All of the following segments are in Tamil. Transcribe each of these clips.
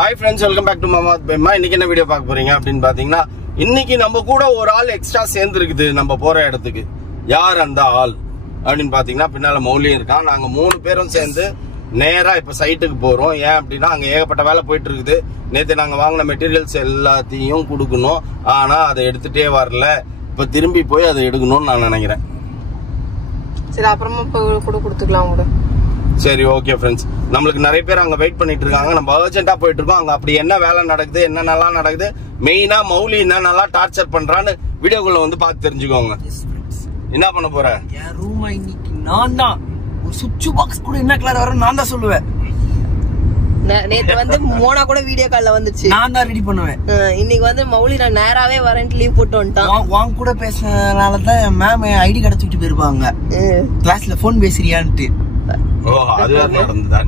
Hi friends, welcome back to Mamath Bema. இன்னைக்கு என்ன வீடியோ பார்க்க போறீங்க அப்படினு பாத்தீங்கன்னா, இன்னைக்கு நம்ம கூட ஒரு ஆள் எக்ஸ்ட்ரா சேர்ந்து இருக்குது நம்ம போற இடத்துக்கு. யார் அந்த ஆள் அப்படினு பாத்தீங்கன்னா, பின்னால மௌலியும் இருக்கான். நாங்க 3 பேரும் சேர்ந்து நேரா இப்ப சைட்டுக்கு போறோம். ஏன் அப்படின்னா அங்க ஏகப்பட்ட வேலை போயிட்டு இருக்குது. நேத்து நாங்க வாங்கின மெட்டீரியல்ஸ் எல்லாத்தையும் கொடுக்கணும். ஆனா அதை எடுத்துட்டே வரல. இப்ப திரும்பி போய் அதை எடுக்கணும்னு நான் நினைக்கிறேன். சரி, அப்புறமா கூட கொடுத்துக்கலாம் கூட. சரி, ஓகே ஃப்ரெண்ட்ஸ். நம்மளுக்கு நிறைய பேர் அங்க வெயிட் பண்ணிட்டு இருக்காங்க. நம்ம அர்ஜென்ட்டா போயிட்டு இருக்கோம். அங்க அப்படி என்ன வேலை நடக்குது, என்னென்னலாம் நடக்குது, மெயினா மௌலி என்னென்னலாம் டார்ச்சர் பண்றான்னு வீடியோக்குள்ள வந்து பார்த்து தெரிஞ்சுக்கோங்க. என்ன பண்ண போற? என் ரூம் இன்னைக்கு நான் தான் ஒரு சுவிட்ச் பாக்ஸ் கூட என்ன கலர் வரும் நான் தான் சொல்லுவேன். நேத்து வந்து மோனா கூட வீடியோ கால்ல வந்துச்சு, நான் தான் ரெடி பண்ணுவேன். இன்னைக்கு வந்து மௌலி நான் நேராவே வரேன் லீவ் போட்டு வந்துட்டான். வாங்க கூட பேசினதுனாலதான் மேம் ஐடி கார்டு தூக்கிட்டு போயிருப்பாங்க. கிளாஸ்ல போன் பேசுறியான்ட்டு. ஓ, அதுவே நடந்ததா?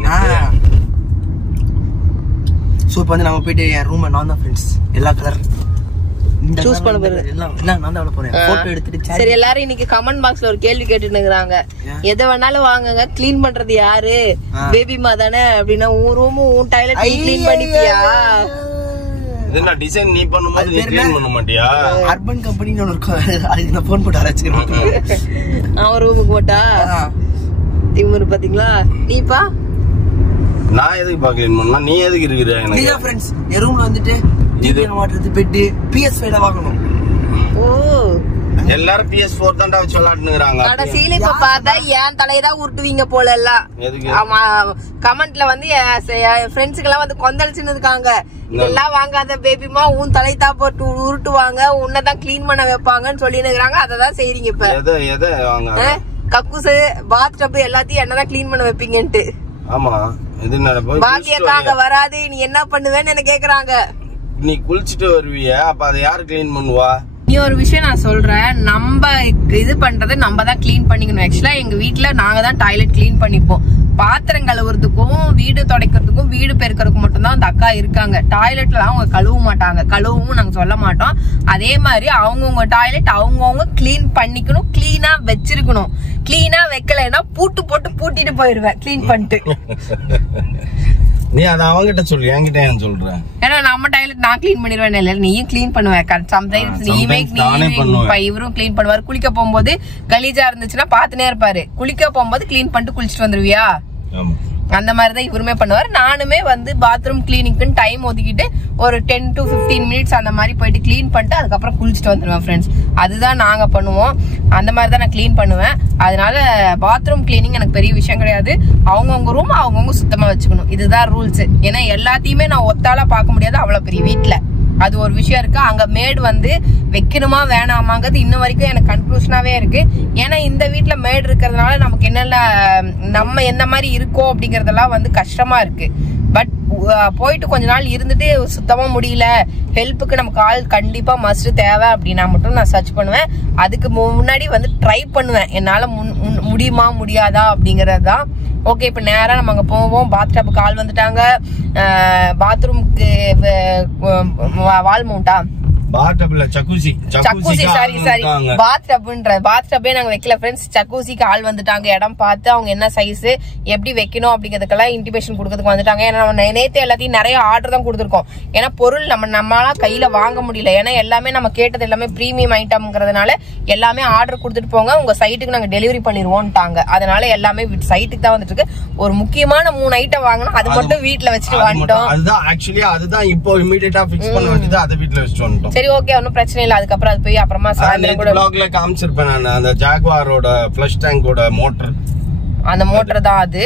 சோ இப்போ வந்து நம்ம போயிட்டு என் ரூம் நான் தான் ஃப்ரெண்ட்ஸ் எல்லா கலர் சூஸ் பண்ண போறேன். எல்லாம் நான் தான் போறேன். போட்டோ எடுத்துட்டு சரி, எல்லாரும் இன்னைக்கு கமெண்ட் பாக்ஸ்ல ஒரு கேள்வி கேட்டுட்டு இருக்காங்க. எதை வேணாலும் வாங்குங்க, க்ளீன் பண்றது யாரு? பேபிமா தானே அப்படின்னா உன் ரூம் உன் டாய்லெட் நீ க்ளீன் பண்ணிப்பியா? என்ன டிசைன் நீ பண்ணும்போது நீ க்ளீன் பண்ண மாட்டியா? அர்பன் கம்பெனின்னு ஒன்னு இருக்கு, அதுக்கு நான் போன் போட்டு அரைச்சிக்கிறேன். அவன் ரூமுக்கு போட்டா திமுரு பாத்தீங்களா? நீப்பா நான் எதுக்கு பா க்ளீன் பண்ணா? நீ எதுக்கு இருக்கிற? எனக்கு ஃப்ரெண்ட்ஸ் என் ரூம்ல வந்துட்டு டிவி மாட்டுறது, பெட், PS5 வாங்கணும். ஓ, எல்லாரும் PS4 தான்டா வச்சு விளையாடுறாங்க. கடைசியில இப்ப பார்த்தா ஏன் தலையதான் உருட்டுவீங்க போல எல்லாம். ஆமா, கமெண்ட்ல வந்து ஃப்ரெண்ட்ஸுக்கு எல்லாம் வந்து கொந்தளிச்சுன்னு இருக்காங்க. இதெல்லாம் வாங்காத பேபிமா, உன் தலையதா போட்டு உருட்டுவாங்க, உன்னதான் கிளீன் பண்ண வைப்பாங்கன்னு சொல்லினுக்குறாங்க. அததான் செய்றீங்க இப்ப. எதை வாங்க? கக்கூசு, பாத் டப் எல்லாத்தையும் என்னதான் கிளீன் பண்ண வைப்பீங்கன்ட்டு. ஆமா, இது பாக்கியக்காக வராது, நீ என்ன பண்ணுவேன்னு என்ன கேக்குறாங்க. நீ குளிச்சுட்டு வருவியா, அப்ப அதை யாரு கிளீன் பண்ணுவா? நீ ஒரு விஷயம் நான் சொல்றேன், நம்ம இது பண்றது நம்ம தான் கிளீன் பண்ணிக்கணும். ஆக்சுவலா எங்க வீட்டுல நாங்க தான் டாய்லெட் கிளீன் பண்ணிப்போம். பாத்திரம் கழுவுறதுக்கும் வீடு துடைக்கிறதுக்கும் வீடு பெருக்கிறதுக்கும் மட்டும்தான் அந்த அக்கா இருக்காங்க. டாய்லெட்ல அவங்க கழுவ மாட்டாங்க, கழுவவும் நாங்க சொல்ல மாட்டோம். அதே மாதிரி அவங்கவுங்க டாய்லெட் அவங்கவுங்க கிளீன் பண்ணிக்கணும், கிளீனா வச்சிருக்கணும். கிளீனா வைக்கலைன்னா பூட்டு போட்டு பூட்டிட்டு போயிருவேன் கிளீன் பண்ணிட்டு. நீ அதை அவங்கிட்ட சொல்லு, என்கிட்ட ஏன் சொல்ற? ஏன்னா நம்ம டாய்லெட் நான் கிளீன் பண்ணிடுவேன், இல்ல நீயும் கிளீன் பண்ணுவேன். சம்டைம்ஸ் இவரும் கிளீன் பண்ணுவாரு. குளிக்க போகும்போது கலீஜா இருந்துச்சுன்னா பாத்துனே இருப்பாரு. குளிக்க போகும்போது கிளீன் பண்ணிட்டு குளிச்சுட்டு வந்துருவியா? அந்த மாதிரிதான் இவருமே பண்ணுவாரு. நானுமே வந்து பாத்ரூம் கிளீனிங்க்குன்னு டைம் ஒதுக்கிட்டு ஒரு 10 to 15 மினிட்ஸ் அந்த மாதிரி போயிட்டு கிளீன் பண்ணிட்டு அதுக்கப்புறம் குளிச்சுட்டு வந்துருவேன் ஃப்ரெண்ட்ஸ். அதுதான் நாங்க பண்ணுவோம். அந்த மாதிரி தான் நான் கிளீன் பண்ணுவேன். அதனால பாத்ரூம் கிளீனிங் எனக்கு பெரிய விஷயம் கிடையாது. அவங்கவுங்க ரூம் அவங்கவுங்க சுத்தமா வச்சுக்கணும், இதுதான் ரூல்ஸ். ஏன்னா எல்லாத்தையுமே நான் ஒத்தால பார்க்க முடியாது அவ்வளவு பெரிய வீட்டுல. அது ஒரு விஷயம் இருக்கு. அங்க மேடு வந்து வைக்கணுமா வேணாமாங்கிறது இன்ன வரைக்கும் எனக்கு கன்ஃபியூஷனாவே இருக்கு. ஏன்னா இந்த வீட்டுல மேடு இருக்கிறதுனால நமக்கு என்னென்ன நம்ம என்ன மாதிரி இருக்கோ அப்படிங்கறதெல்லாம் வந்து கஷ்டமா இருக்கு. பட் போயிட்டு கொஞ்ச நாள் இருந்துட்டு சுத்தமா முடியல, ஹெல்ப்புக்கு நமக்கு ஆள் கண்டிப்பா மஸ்ட் தேவை அப்படின்னா மட்டும் நான் சர்ச் பண்ணுவேன். அதுக்கு முன்னாடி வந்து ட்ரை பண்ணுவேன், என்னால முடியுமா முடியாதா அப்படிங்கறது தான். ஓகே, இப்ப நேரா நம்ம அங்க போவோம். பாத் டப்புக்கு ஆள் வந்துட்டாங்க. பாத்ரூம்க்கு வால் மவுண்டா ஜக்கூசி நாங்க வைக்கல ஃப்ரெண்ட்ஸ். ஜக்கூசிக்கு ஆள் வந்துட்டாங்க. இடம் பார்த்து அவங்க என்ன சைஸ் எப்படி வைக்கணும் அப்படிங்கிறதுக்கெல்லாம் இன்டிமேஷன் கொடுக்கறதுக்கு வந்துட்டாங்க. ஏன்னா நம்ம நேத்து எல்லாத்தையும் நிறைய ஆர்டர் தான் கொடுத்துருக்கோம். ஏன்னா பொருள் நம்மளால கையில வாங்க முடியல. ஏன்னா எல்லாமே நம்ம கேட்டது எல்லாமே பிரீமியம் ஐட்டம்ங்கிறதுனால எல்லாமே ஆர்டர் கொடுத்துட்டு போங்க, உங்க சைட்டுக்கு நாங்க டெலிவரி பண்ணிடுவோம்ட்டாங்க. அதனால எல்லாமே சைட்டுக்கு தான் வந்துட்டு இருக்கு. ஒரு முக்கியமான 3 ஐட்டம் வாங்கணும், அது மட்டும் வீட்டுல வச்சுட்டு வந்துட்டோம். அதுதான் இப்போ இமிடியேட்டா ஃபிக்ஸ் பண்ண வேண்டியது, அதை வீட்டுல வச்சுட்டு வந்துட்டோம். சரி, ஓகே, ஒன்னும் பிரச்சனை இல்ல. அதுக்கப்புறம் அது போய் அப்புறமா சாயந்தரம் கூட vlogல காமிச்சிருப்பேன் நான். அந்த ஜாகுவாரோட ஃப்ளஷ் டேங்கோட மோட்டர், அந்த மோட்டர் தான் அது.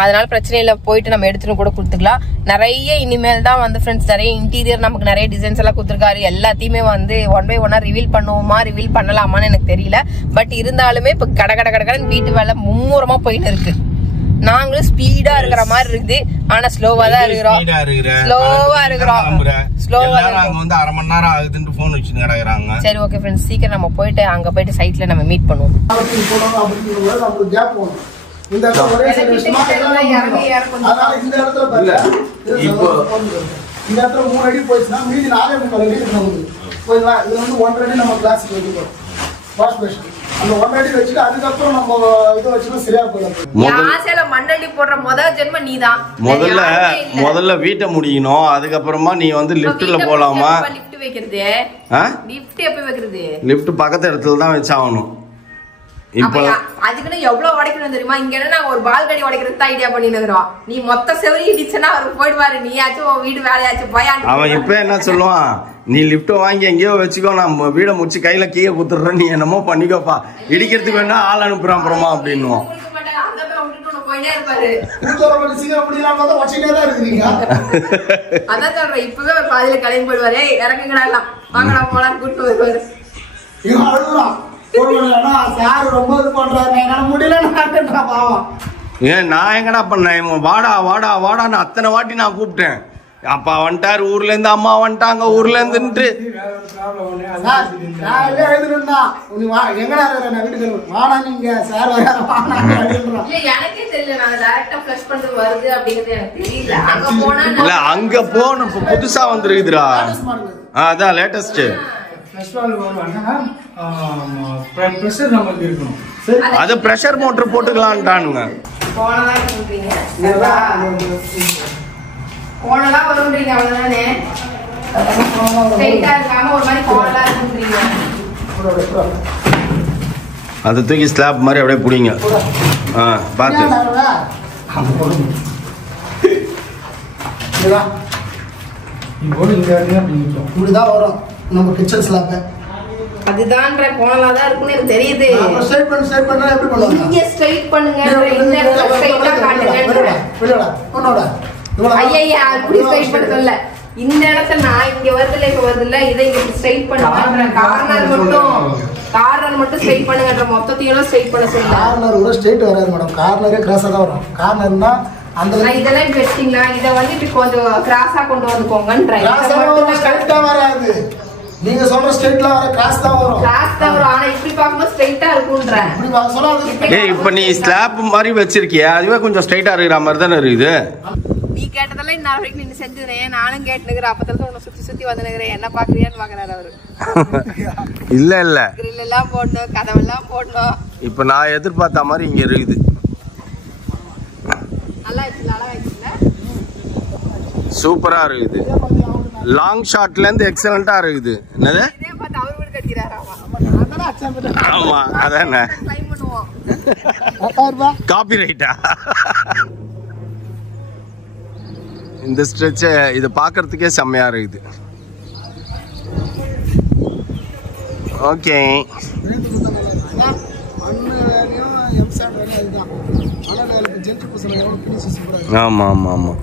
அதனால பிரச்சனை இல்ல, போயிட்டு நம்ம எடுத்துட்டு கூட கொடுத்துக்கலாம். நிறைய இனிமேல் தான் வந்து ஃப்ரெண்ட்ஸ் நிறைய இன்டீரியர் நமக்கு நிறைய டிசைன்ஸ் எல்லாம் கொடுத்துருக்காரு. எல்லாத்தையுமே வந்து 1 by 1 ரிவீல் பண்ணுவோமா ரிவீல் பண்ணலாமான்னு எனக்கு தெரியல. பட் இருந்தாலுமே இப்ப கடன்னு வீட்டு வேலை மும்முரமா போயிட்டு இருக்கு. நாங்களும் ஸ்பீடா இருக்கிற மாதிரி இருக்குது, ஆனா ஸ்லோவா தான் இருக்கிறோம். வந்து அரை மணி நேரம் ஆகுதுன்னு போன் வச்சு நடக்கிறாங்க. சரி, ஓகே ஃப்ரெண்ட்ஸ், சீக்கிரம் நம்ம போயிட்டு அங்க போயிட்டு சைட்ல நம்ம மீட் பண்ணுவோம். இந்த இடத்துல 3 அடி போயிடுச்சுன்னா மீதி 4 அடி போயிடலாம். இதுல வந்து 1 அடி நம்ம கிளாஸுக்கு வைக்கிறோம். வாஷ் பேஷன் அந்த 1 அடி வச்சுட்டு அதுக்கப்புறம் நம்ம இது வச்சுனா சரியா போயிடும். ஆசையில மண்ணடி போடுற ஜென்மம் நீதான். முதல்ல வீட்டை முடியணும், அதுக்கப்புறமா நீ வந்து லிஃப்ட்ல போலாமா? லிஃப்ட் வைக்கிறது லிஃப்ட் எப்ப வைக்கிறது? லிஃப்ட் பக்கத்து இடத்துல தான் வச்சாகணும். இப்போ அதுக்குன்னு எவ்வளவு உடைக்கணும் தெரியுமா? இங்க என்ன ஒரு பால்கனி உடைக்கிறது தான் ஐடியா பண்ணிட்டு இருக்கிறோம். நீ மொத்த செவரி இடிச்சனா அவர் போயிடுவாரு. நீயாச்சும் உன் வீடு வேலையாச்சும் போயாண்டு. அவன் இப்ப என்ன சொல்லுவான், நீ லிஃப்ட் வாங்கி எங்கேயோ வச்சுக்கோ, நான் வீடை முடிச்சு கையில கீழே குத்துறேன், நீ என்னமோ பண்ணிக்கோப்பா, இடிக்கிறதுக்கு வேணா ஆள் அனுப்புறான் அப்புறமா அப்படின்னுவோம். அதான் சொல்றேன், இப்பவே ஒரு பாதியில கலைஞர் போயிடுவாரு. இறக்குங்கடா எல்லாம் வாங்கடா போலாம் கூட்டு வருவாரு. ஏன் நான் எங்கடா பண்ணேன்? வாடா வாடா வாடான்னு அத்தனை வாட்டி நான் கூப்பிட்டேன். அப்பா வந்துட்டாரு, ஊர்ல இருந்து அம்மா வந்துட்டாங்க, ஊர்ல இருந்துட்டு இல்ல அங்க போன புதுசா வந்துருக்குதுடா. அதான் லேட்டஸ்ட். அது பிரஷர் மோட்டர் போட்டுக்கலான்ட்டானுங்க. கோணலா வரும்ன்றீங்க அவ்வளவுதானே? ஸ்ட்ரைட்டா இருக்காம ஒரு மாதிரி கோணலா இருக்குன்றீங்க. அது தூக்கி ஸ்லாப் மாதிரி அப்படியே புடிங்க. பாத்து இப்படிதான் வரும் நம்ம கிச்சன் ஸ்லாப். அதுதான்ன்ற கோணலா தான் இருக்குன்னு எனக்கு தெரியுது. ஸ்ட்ரைட் பண்ணா எப்படி பண்ணுவாங்க? நீங்க ஸ்ட்ரைட் பண்ணுங்க. இந்த இடத்துல ஸ்ட்ரைட்டா காட்டுங்க. ஐயா அப்படி ஸ்ட்ரைட் பண்ண சொல்ல. இந்த இடத்துல நான் இங்க வருதுல இப்ப வருதுல, இதை இங்க ஸ்ட்ரைட் பண்ணுங்க. கார்னர் மட்டும் ஸ்ட்ரைட் பண்ணுங்கன்ற மொத்தத்தையும் ஸ்ட்ரைட் பண்ண சொல்லுங்க. கார்னர் கூட ஸ்ட்ரைட் வராது மேடம், கார்னரே கிராஸா தான் வரும். கார்னர்னா அந்த இதெல்லாம் இப்ப வெச்சிங்களா, இத வந்து இப்ப கொஞ்சம் கிராஸா கொண்டு வந்துக்கோங்கன்ற. ஸ்ட்ரைட்டா வராது. நீங்க சொல்ற ஸ்ட்ரைட்ல வர கிராஸ் தான் வரும். கிராஸ் தான் வரும். ஆனா இப்படி பாக்கும்போது ஸ்ட்ரைட்டா இருக்கும்ன்ற. இப்படி சொல்லாத. ஏய் இப்ப நீ ஸ்லாப் மாதிரி வச்சிருக்கியா, அதுவே கொஞ்சம் ஸ்ட்ரைட்டா இருக்கிற மாதிரி தானே இருக்குது. நீ கேட்டதெல்லாம் இந்த நாளைக்கு நீ செஞ்சதுனே நானும் கேட்டுக்கிறேன். அப்பத்துல உன்னை சுத்தி சுத்தி வந்துக்கிறேன். என்ன பாக்குறியான்னு பாக்குறாரு அவரு. இல்ல இல்ல கிரில் எல்லாம் போடணும், கதவெல்லாம் போடணும். இப்ப நான் எதிர்பார்த்த மாதிரி இங்க இருக்குது. நல்லா இருக்குல்ல, அழகா இருக்குல்ல, சூப்பரா இருக்குது. லாங் ஷாட்ல இருந்து எக்ஸலண்டா இருக்குது. என்னது? இதே பார்த்து அவர் வீடு கட்டிக்கிறாராமா. ஆமா அதானே. டைம் பண்ணுவோம். காப்பிரைட்டா? இந்த ஸ்ட்ரெச் இது பாக்குறதுக்கே செம்மையா இருக்குது. ஓகே ஆமா ஆமா ஆமா.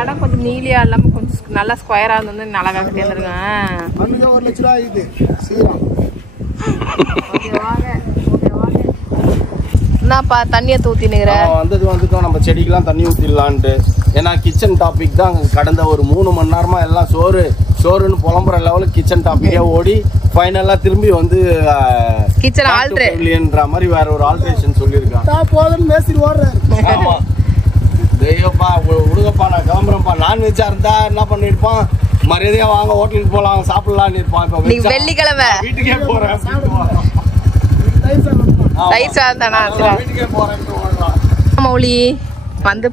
இடம் கொஞ்சம் நீலியா இல்லாம கொஞ்சம் நல்லா ஸ்கொயரா இருந்து நல்லா கட்டி வந்துருக்கேன். 1 லட்சம் ரூபாய் இது சீரா. என்னப்பா தண்ணியை ஊத்தினுங்கிற? வந்துட்டோம் நம்ம செடிக்கெல்லாம் தண்ணி ஊத்திடலான்ட்டு. ஏன்னா கிச்சன் டாபிக் தான் கடந்த ஒரு 3 மணி நேரமா எல்லாம் சோறுன்னு புலம்புற லெவலுக்கு கிச்சன் டாபிக்கே ஓடி ஃபைனலா திரும்பி வந்து கிச்சன் ஆல்ட்ரேஷன்ன்ற மாதிரி வேற ஒரு ஆல்ட்ரேஷன் சொல்லியிருக்கான். போதும் மேஸ்திரி ஓடுறாரு. ஆமா தெய்வப்பா விடுங்கப்பா, நான் கிளம்புறேன்ப்பா. நான்வெஜ்ஜா இருந்தா என்ன பண்ணிருப்பான், மரியாதையா வாங்க ஹோட்டலுக்கு போலாம் சாப்பிடலான்னு இருப்பான். இப்ப வெள்ளிக்கிழமை வீட்டுக்கே போறேன் வீட்டுக்கே போறேன். மௌலி வந்து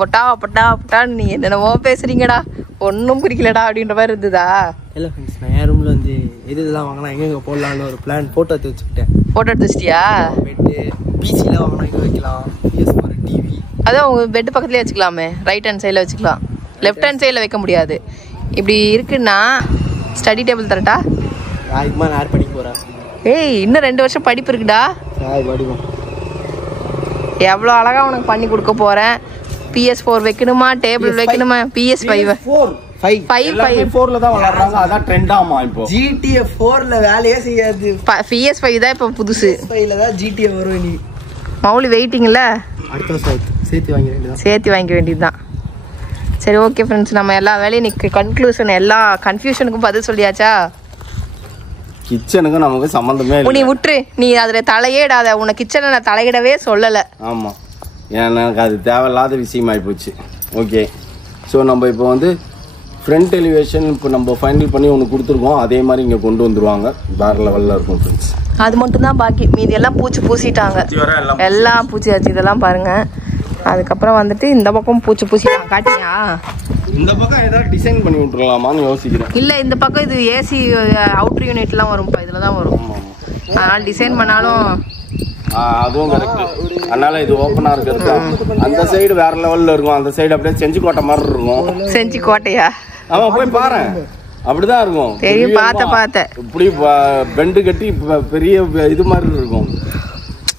பொட்டான்னு நீ என்னென்னவோ பேசுறீங்கடா, ஒன்னும் குறிக்கலடா அப்படின்ற மாதிரி இருந்ததா? இல்லை ஃப்ரெண்ட்ஸ், நான் என் ரூமில் வந்து இதெல்லாம் வாங்கினா எங்கெங்கே போடலான்னு ஒரு பிளான் போட்டோ எடுத்து வச்சுக்கிட்டேன். போட்டோ எடுத்து வச்சிட்டியா? பெட்டு பிசியில் வாங்கினா இங்கே வைக்கலாம், PS4 டிவி. அதான் உங்க பெட் பக்கத்துலேயே வச்சுக்கலாமே, ரைட் ஹேண்ட் சைடில் வச்சுக்கலாம், லெஃப்ட் ஹேண்ட் சைடில் வைக்க முடியாது. இப்படி இருக்குன்னா ஸ்டடி டேபிள் தரட்டா? அதுக்குமா நான் படிக்க போகிறேன். ஏய் இன்னும் 2 வருஷம் படிப்பு இருக்குடா. படிப்போம். எவ்வளோ அழகா உனக்கு பண்ணி கொடுக்க போறேன். PS4 வைக்கணுமா, டேபிள் வைக்கணுமா? PS5 4ல தான் வளர்றாங்க, அதான் ட்ரெண்ட் ஆமா. இப்போ GTA 4ல வேலையே செய்யாது. PS5 தான் இப்போ புதுசு. PS5ல தான் GTA வரும். நீ மௌலி வெயிட்டிங்ல அடுத்த வருஷம் சேர்த்து வாங்கிக்க வேண்டியதுதான். சரி ஓகே ஃப்ரெண்ட்ஸ், நம்ம எல்லா வேலையும் இன்னைக்கு கன்க்ளூஷன், எல்லா கன்ஃபியூஷனுக்கும் பதில் சொல்லியாச்சா? கிச்சனுக்கு நமக்கு சம்பந்தமே இல்லை. நீ விட்டுரு, நீ அதுல தலையே இடாத. உனக்கு கிச்சனை நான் தலையிடவே சொல்லல. ஆமா, எனக்கு அது தேவையில்லாத விஷயமாயி போச்சு. ஓகே, ஸோ நம்ம இப்போ வந்து ஃப்ரண்ட் எலிவேஷன் இப்போ நம்ம ஃபைனல் பண்ணி ஒன்று கொடுத்துருக்கோம், அதே மாதிரி இங்கே கொண்டு வந்துருவாங்க. வேற லெவலில் இருக்கும் ஃப்ரெண்ட்ஸ். அது மட்டும் தான் பாக்கி, மீதி எல்லாம் பூசிட்டாங்க. எல்லாம் பூச்சியாச்சு. இதெல்லாம் பாருங்க. அதுக்கப்புறம் வந்துட்டு இந்த பக்கம் பூசிட்டாங்க. காட்டியா? இந்த பக்கம் ஏதாவது டிசைன் பண்ணி விட்டுருலாமான்னு யோசிக்கிறேன். இல்ல இந்த பக்கம் இது ஏசி அவுட்டர் யூனிட்லாம் வரும்ப்பா, இதுல தான் வரும். அதனால டிசைன் பண்ணாலும் அதுவும் கரெக்ட். அதனால இது ஓப்பனா இருக்கிறது. அந்த சைடு வேற லெவல்ல இருக்கும், அந்த சைடு அப்படியே செஞ்சி கோட்டை மாதிரி இருக்கும். செஞ்சி கோட்டையா? ஆமா, போய் பாரு, அப்படிதான் இருக்கும். தெரியும், பார்த்தேன். இப்படி பெண்டு கட்டி பெரிய இது மாதிரி இருக்கும்.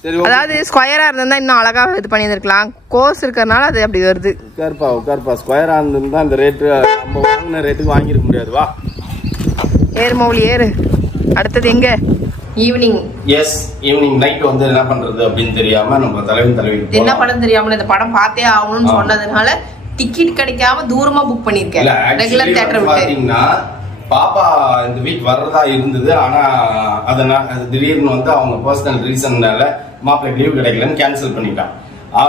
சரி, அதாவது ஸ்கொயரா இருந்தா இன்னும் அழகா இது பண்ணியிருக்கலாம். கோர்ஸ் இருக்கறனால அது அப்படி வருது. உட்கார்ப்பா ஸ்கொயரா இருந்தா இந்த ரேட் நம்ம வாங்கின ரேட்டுக்கு வாங்கிருக்க முடியாது. வா ஏறு மௌலி ஏறு. அடுத்தது எங்க? ஈவினிங். எஸ், ஈவினிங் நைட் வந்து என்ன பண்றது அப்படின்னு தெரியாம நம்ம தலைவி என்ன படம் தெரியாம இந்த படம் பார்த்தே ஆகணும்னு சொன்னதுனால டிக்கெட் கிடைக்காம தூரமா புக் பண்ணிருக்கேன். ரெகுலர் தியேட்டர் விட்டு. பாத்தீங்கன்னா பாப்பா இந்த வீக் வர்றதா இருந்தது. ஆனா அதனால திடீர்னு வந்து அவங்க பர்சனல் ரீசன்னால மாப்பிள்ளை லீவ் கிடைக்கலன்னு கேன்சல் பண்ணிட்டான்.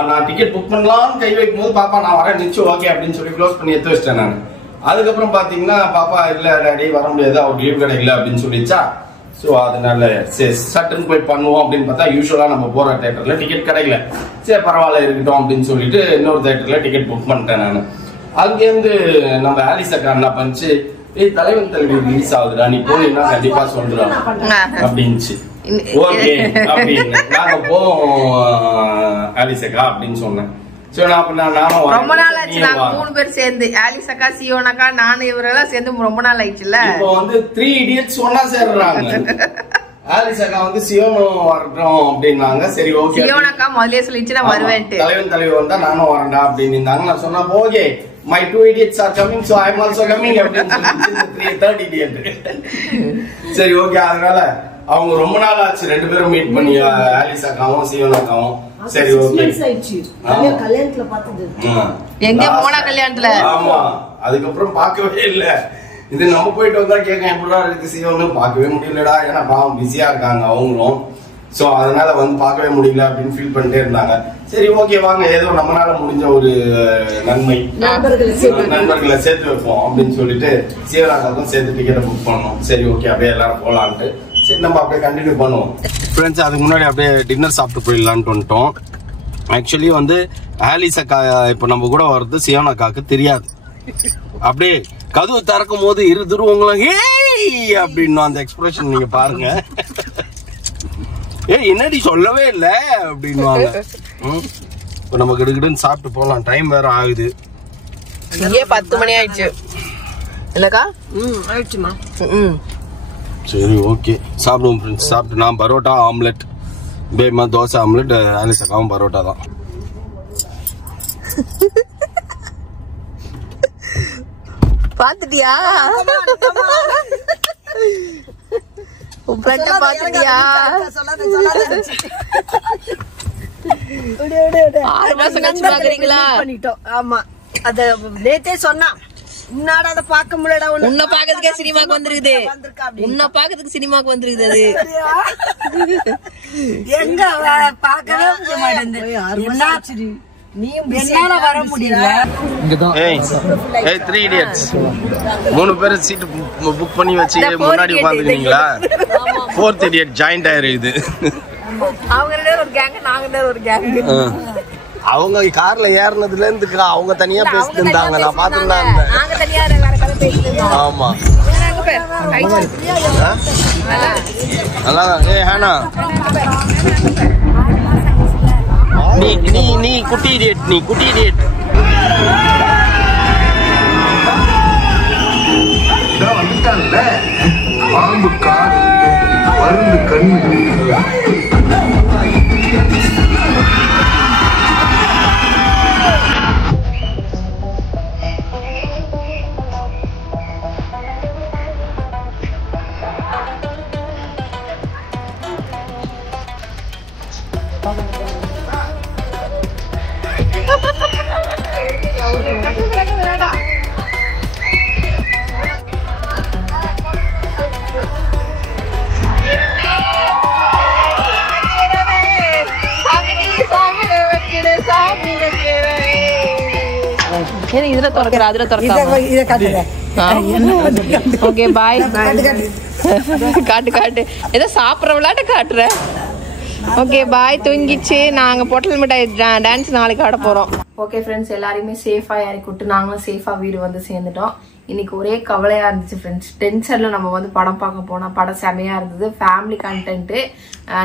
நான் டிக்கெட் புக் பண்ணலாம்னு கை வைக்கும் போது பாப்பா நான் வரேன் நிச்சயம் ஓகே அப்படின்னு சொல்லி க்ளோஸ் பண்ணி எடுத்து வச்சிட்டேன் நான். அதுக்கப்புறம் பாத்தீங்கன்னா பாப்பா இல்ல டாடி வர முடியாது, அவருக்கு லீவ் கிடைக்கல அப்படின்னு சொல்லிச்சா. ஸோ அதனால சரி சட்டுன்னு போய் பண்ணுவோம் அப்படின்னு பார்த்தா யூஸ்வலா நம்ம போற தியேட்டர்ல டிக்கெட் கிடைக்கல. சரி பரவாயில்ல இருக்கட்டும் அப்படின்னு சொல்லிட்டு இன்னொரு தியேட்டர்ல டிக்கெட் புக் பண்ணிட்டேன் நான். அங்கேருந்து நம்ம ஆலிஸ் அக்கா என்ன பண்ணிச்சு, தலைவன் தலைவி ரிலீஸ் ஆகுதுடா, நீ போனீங்கன்னா கண்டிப்பா சொல்றான் அப்படின்ச்சு. ஓகே அப்படின்னு நாங்க போவோம் ஆலிஸ் அக்கா அப்படின்னு சொன்னேன். ரொம்ப நாள் ஆச்சு நாங்க 3 பேர் சேர்ந்து, ஆலிஸ் அக்கா, சியோனக்கா, நானு இவரெல்லாம் சேர்ந்து ரொம்ப நாள் ஆயிடுச்சுல்ல. இப்போ வந்து 3 idiots ஒண்ணா சேர்றாங்க. ஆலிஸ் அக்கா வந்து சியோனோ வரட்டும் அப்படின்னாங்க. சரி ஓகே, சியோனக்கா முதல்லயே சொல்லிச்சு நான் வருவேன்ட்டு. தலைவன் தலைவி வந்தா நானும் வரேன்டா அப்படின்னு இருந்தாங்க. நான் சொன்னா okay my 2 idiots are coming so I am also coming அப்படின்னு சொல்லிச்சு. 3rd idiot. சரி ஓகே, அதனால அவங்க ரொம்ப நாள் ஆச்சு 2 பேரும் மீட் பண்ணி, ஆலிஸ் அக்காவும் சியோனக்காவும். சரி ஓகே, கல்யாணத்துல பார்த்தது எங்க போனா கல்யாணத்துல. ஆமா, அதுக்கப்புறம் பார்க்கவே இல்ல. இது நம்ம போயிட்டு வந்தா கேட்க எப்படா இருக்கு சியோன்னு, பார்க்கவே முடியலடா. ஏன்னா பாவம் பிஸியா இருக்காங்க அவங்களும். சோ அதனால வந்து பார்க்கவே முடியல அப்படின்னு ஃபீல் பண்ணிட்டே இருந்தாங்க. சரி ஓகே வாங்க, ஏதோ நம்மளால முடிஞ்ச ஒரு நன்மை நண்பர்களை சேர்த்து வைப்போம் அப்படின்னு சொல்லிட்டு சிவராஜாக்கும் சேர்த்து டிக்கெட்டை புக் பண்ணோம். சரி ஓகே, அப்படியே எல்லாரும் போலான்ட்டு சரி நம்ம அப்படியே கண்டினியூ பண்ணுவோம். ஃப்ரெண்ட்ஸ், அதுக்கு முன்னாடி அப்படியே டின்னர் சாப்பிட்டு போயிடலான்ட்டு வந்துட்டோம். ஆக்சுவலி வந்து ஆலிஸ் அக்கா இப்போ நம்ம கூட வர்றது சியோன் அக்காவுக்கு தெரியாது. அப்படியே கதவு திறக்கும் போது இரு துருவங்களும் ஏய் அப்படின்னு அந்த எக்ஸ்பிரஷன் நீங்க பாருங்க. என்னடி சொல்லவே இல்ல அப்படின்வாங்க. இப்போ நம்ம கிடுகிடுன்னு சாப்பிட்டு போலாம், டைம் வேற ஆகுது. இங்கே 10 மணி ஆயிடுச்சு இல்லக்கா? ஆயிடுச்சுமா. சரி ஓகே, சாப்பிடுவோம் ஃப்ரெண்ட்ஸ். சாப்பிட்டு நான் parotta omelette, Pema dosa omelette, Alice அக்காவும் பரோட்டா தான். பாத்துட்டியா? பாத்துட்டியா? 6 மாசம் கழிச்சு பாக்குறீங்களா? ஆமா, அத நேத்தே சொன்னா. முன்னாடி அதை பார்க்க முடியல. உன்னை பாக்கிறதுக்கே சினிமாக்கு வந்துருக்குது. உன்னை பாக்கிறதுக்கு சினிமாக்கு வந்துருக்குது. அது எங்க பார்க்கவே மாட்டேங்குது. நீயும் வர முடியல. 3 idiots 3 பேர் சீட் புக் பண்ணி வச்சு முன்னாடி உட்காந்துக்கிறீங்களா? 4th idiot ஜாயிண்ட் ஆயிருக்குது. அவங்க ஒரு கேங், நாங்க ஒரு கேங். அவங்க கார்ல ஏறினதுல இருந்து அவங்க தனியா பேசிட்டு இருந்தாங்க, நான் பாத்துருந்தேன். நாங்க தனியா வேற கதை பேசிட்டு இருந்தோம். ஆமா, நல்லா. ஹானா நீ குட்டி இடியட், நீ குட்டி இடியட். வந்துட்டான்ல பாம்பு காது மருந்து கண்ணு. இதுல திறக்கிற அதுல திறக்க ஓகே பாய். காட்டு காட்டு ஏதோ சாப்பிட்ற விளையாட்டு காட்டுற. Okay bye. தூங்கிச்சு. நாங்க பொட்டல் மிட்டாய் டான்ஸ் நாளைக்கு ஆட போறோம். ஓகே ஃப்ரெண்ட்ஸ், எல்லாரையுமே சேஃபா இறக்கி விட்டு நாங்களும் சேஃபா வீடு வந்து சேர்ந்துட்டோம். இன்னைக்கு ஒரே கவலையா இருந்துச்சு ஃப்ரெண்ட்ஸ். டென்ஷன்ல நம்ம வந்து படம் பார்க்க போனா படம் செமையா இருந்தது. ஃபேமிலி கண்டென்ட்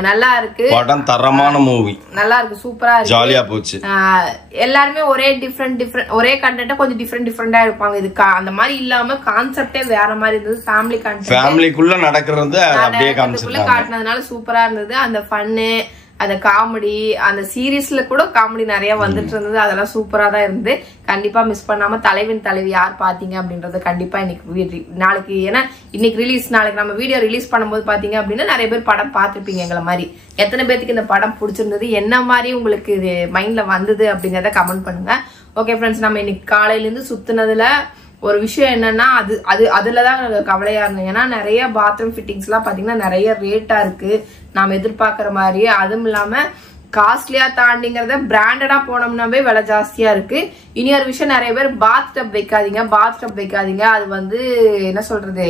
நல்லா இருக்கு. படம் தரமான மூவி, நல்லா இருக்கு, சூப்பரா இருக்கு, ஜாலியா போச்சு. எல்லாருமே ஒரே டிஃப்ரெண்ட் ஒரே கண்டென்ட்டா கொஞ்சம் டிஃப்ரெண்டா இருப்பாங்க. இது அந்த மாதிரி இல்லாம கான்செப்டே வேற மாதிரி இருந்தது. ஃபேமிலி கண்டென்ட் ஃபேமிலிக்குள்ள நடக்கிறது அப்படியே காட்டுனதுனால சூப்பரா இருந்தது. அந்த ஃபன்னு, அந்த காமெடி, அந்த சீரீஸ்ல கூட காமெடி நிறைய வந்துட்டு இருந்தது. அதெல்லாம் சூப்பரா தான் இருந்து. கண்டிப்பா மிஸ் பண்ணாம தலைவன் தலைவி யார் பாத்தீங்க அப்படின்றத கண்டிப்பா இன்னைக்கு நாளைக்கு, ஏன்னா இன்னைக்கு ரிலீஸ், நாளைக்கு நம்ம வீடியோ ரிலீஸ் பண்ணும்போது பாத்தீங்க அப்படின்னா நிறைய பேர் படம் பார்த்திருப்பீங்க. எங்களை மாதிரி எத்தனை பேருக்கு இந்த படம் பிடிச்சிருந்தது, என்ன மாதிரி உங்களுக்கு இது மைண்ட்ல வந்தது அப்படிங்கறத கமெண்ட் பண்ணுங்க. ஓகே ஃப்ரெண்ட்ஸ், நம்ம இன்னைக்கு காலையில இருந்து சுத்துனதுல ஒரு விஷயம் என்னன்னா அதுலதான் கவலையா இருந்தது. ஏன்னா நிறைய பாத்ரூம் ஃபிட்டிங்ஸ் எல்லாம் பாத்தீங்கன்னா நிறைய ரேட்டா இருக்கு நாம எதிர்பார்க்கிற மாதிரி. அதுவும் இல்லாம காஸ்ட்லியா தாண்டிங்கிறத பிராண்டடா போனோம்னாவே விலை ஜாஸ்தியா இருக்கு. இனி ஒரு விஷயம், நிறைய பேர் பாத் டப் வைக்காதீங்க. அது வந்து என்ன சொல்றது,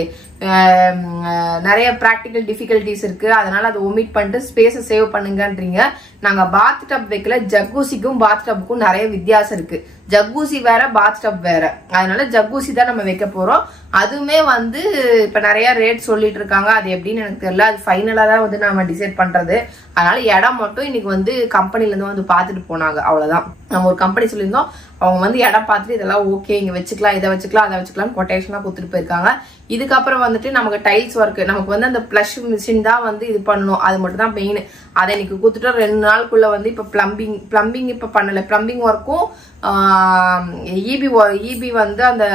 நிறைய பிராக்டிக்கல் டிஃபிகல்டிஸ் இருக்கு. அதனால அதை ஒமிட் பண்ணிட்டு ஸ்பேஸை சேவ் பண்ணுங்கன்றீங்க. நாங்க பாத் டப் வைக்கல. ஜக்கூசிக்கும் பாத் டப்புக்கும் நிறைய வித்தியாசம் இருக்கு. ஜக்கூசி வேற, பாத் டப் வேற. அதனால ஜக்கூசி தான் நம்ம வைக்க போறோம். அதுவுமே வந்து இப்ப நிறைய ரேட் சொல்லிட்டு இருக்காங்க. அது எப்படின்னு எனக்கு தெரியல. அது ஃபைனலா தான் வந்து நம்ம டிசைட் பண்றது. அதனால இடம் மட்டும் இன்னைக்கு வந்து கம்பெனில இருந்து வந்து பாத்துட்டு போனாங்க. அவ்வளவுதான். நம்ம ஒரு கம்பெனி சொல்லியிருந்தோம். அவங்க வந்து இடம் பார்த்துட்டு இதெல்லாம் ஓகே, இங்க வச்சுக்கலாம், இதை வச்சுக்கலாம், அதை வச்சுக்கலாம் கொட்டேஷனா கொடுத்துட்டு போயிருக்காங்க. இதுக்கப்புறம் வந்துட்டு நமக்கு டைல்ஸ் ஒர்க், நமக்கு வந்து அந்த பிளஷ் மிஷின் தான் வந்து இது பண்ணணும். அது மட்டும் தான் மெயின். அதை இன்னைக்கு கொடுத்துட்டு 2 நாளுக்குள்ள வந்து இப்ப பிளம்பிங் இப்ப பண்ணல. பிளம்பிங் ஒர்க்கும் இபி வந்து அந்த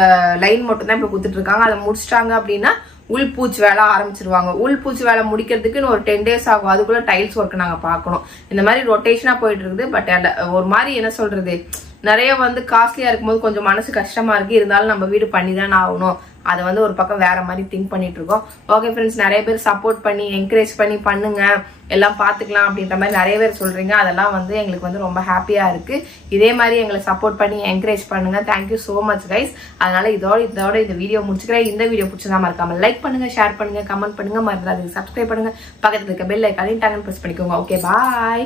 லைன் மட்டும் தான் இப்ப கொடுத்துட்டு இருக்காங்க. அதை முடிச்சிட்டாங்க அப்படின்னா உள்பூச்சி வேலை ஆரம்பிச்சிருவாங்க. உள்பூச்சி வேலை முடிக்கிறதுக்கு இன்னும் ஒரு 10 days ஆகும். அதுக்குள்ள டைல்ஸ் ஒர்க் நாங்க பாக்கணும். இந்த மாதிரி ரொட்டேஷனா போயிட்டு இருக்குது. பட் ஒரு மாதிரி என்ன சொல்றது, நிறைய வந்து காஸ்ட்லியா இருக்கும்போது கொஞ்சம் மனசு கஷ்டமா இருக்கு. இருந்தாலும் நம்ம வீடு பண்ணி தானே ஆகணும். அதை வந்து ஒரு பக்கம் வேற மாதிரி திங்க் பண்ணிட்டு இருக்கோம். ஓகே ஃப்ரெண்ட்ஸ், நிறைய பேர் சப்போர்ட் பண்ணி என்கரேஜ் பண்ணி பண்ணுங்க, எல்லாம் பாத்துக்கலாம் அப்படின்ற மாதிரி நிறைய பேர் சொல்றீங்க. அதெல்லாம் வந்து எங்களுக்கு வந்து ரொம்ப ஹாப்பியா இருக்கு. இதே மாதிரி எங்களை சப்போர்ட் பண்ணி என்கரேஜ் பண்ணுங்க. Thank you so much guys. அதனால இதோட இந்த வீடியோ முடிச்சுக்கிறேன். இந்த வீடியோ பிடிச்சதா மறக்காம லைக் பண்ணுங்க, ஷேர் பண்ணுங்க, கமெண்ட் பண்ணுங்க, மறந்துடாதீங்க சப்ஸ்கிரைப் பண்ணுங்க, பக்கத்துல இருக்க பெல் ஐக்கானையும் டங் பிரஸ் பண்ணிக்கோங்க. Okay bye.